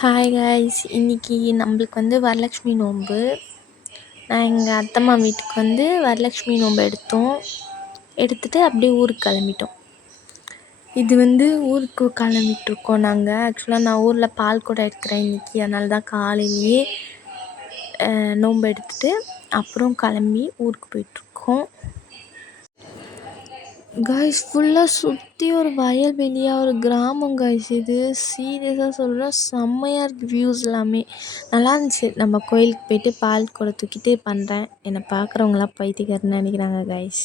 Hi guys, இன்றைக்கி நம்மளுக்கு வரலட்சுமி நோன்பு. நான் எங்கள் அத்தம்மா வீட்டுக்கு வரலட்சுமி நோன்பு எடுத்துகிட்டு அப்படியே ஊருக்கு கிளம்பிட்டோம். இது ஊருக்கு கிளம்பிட்டுருக்கோம் நாங்கள். ஆக்சுவலாக நான் ஊரில் பால் கூட எடுக்கிறேன் இன்றைக்கி. அதனால தான் காலையிலேயே நோன்பு எடுத்துகிட்டு அப்புறம் கிளம்பி ஊருக்கு போயிட்டுருக்கோம். காய்ஸ், ஃபுல்லாக சுற்றி ஒரு வயல்வெளியாக ஒரு கிராமம் காய்ஸ். இது சீரியஸாக சொல்கிறேன், செம்மையாக இருக்குது. வியூஸ் எல்லாமே நல்லா இருந்துச்சு. நம்ம கோயிலுக்கு போய்ட்டு பால் கூட தூக்கிட்டு பண்ணுறேன். என்னை பார்க்குறவங்களாம் பைத்தியக்காரன்னு நினைக்கிறாங்க காய்ஸ்.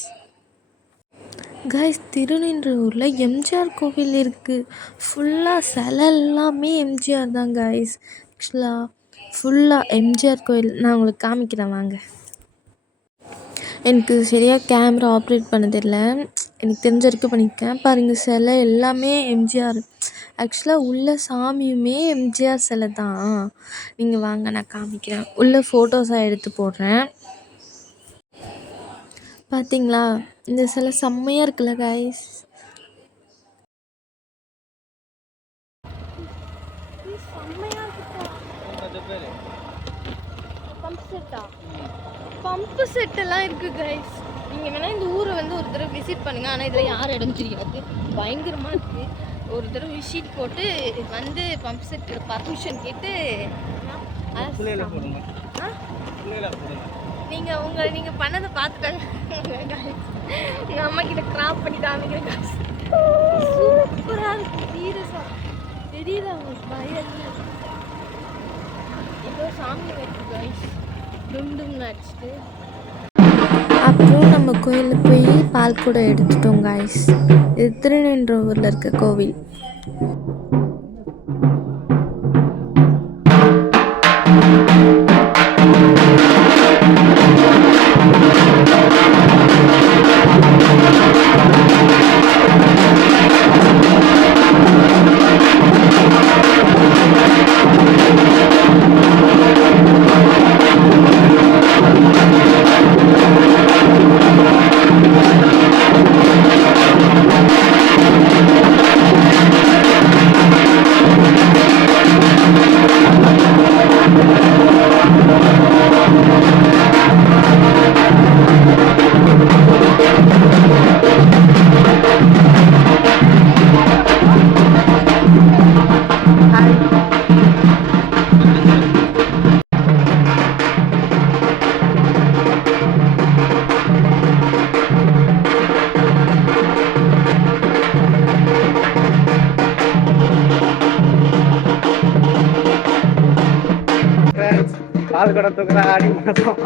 திருநின்றவூரில் எம்ஜிஆர் கோவில் இருக்குது. ஃபுல்லாக சிலை எல்லாமே எம்ஜிஆர் தான் காய்ஸ். ஆக்சுவலாக ஃபுல்லாக எம்ஜிஆர் கோவில். நான் உங்களுக்கு காமிக்கிறேன் வாங்க. எனக்கு சரியாக கேமரா ஆப்ரேட் பண்ண தெரியல. எனக்கு தெரிஞ்ச வரைக்கும் பண்ணியிருக்கேன். பாருங்கள், சிலை எல்லாமே எம்ஜிஆர். ஆக்சுவலாக உள்ள சாமியுமே எம்ஜிஆர் சிலை தான். நீங்கள் வாங்க, நான் காமிக்கிறேன். உள்ள ஃபோட்டோஸாக எடுத்து போடுறேன். பார்த்தீங்களா, இந்த சிலை செம்மையாக இருக்குல்ல காய்ஸ். பம்பு செட்டெல்லாம் இருக்குது கைஸ். நீங்கள் வேணால் இந்த ஊரை ஒரு தடவை விசிட் பண்ணுங்கள். ஆனால் இதில் யார் இடம் தெரியாது, பயங்கரமாக இருக்குது. ஒரு தடவை விசிட் போட்டு பம்பு செட்டு பர்மிஷன் கேட்டு நீங்கள் பண்ணதை பார்த்துட்டாங்க. எங்கள் அம்மா கிட்ட கிராப் பண்ணி காமிக்கிறேன் காய்ஸ். சூப்பராக இருக்குது. சீரியஸாக தெரியல உங்களுக்கு பயம். ஏதோ சாமி வைக்கு காய்ஸ். டும்டும்னு அடிச்சுட்டு அப்புறம் நம்ம கோயிலில் போய் பால் கூட எடுத்துட்டோம் காய்ஸ். இது திருநின்றவூரில் இருக்க கோவில். பால் கூட தூக்குற ஆடி மாதம்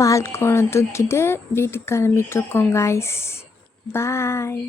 பால் கோலம் தூக்கிட்டு வீட்டுக்கு கிளம்பிட்டுருக்கோம் காய்ஸ். பாய்.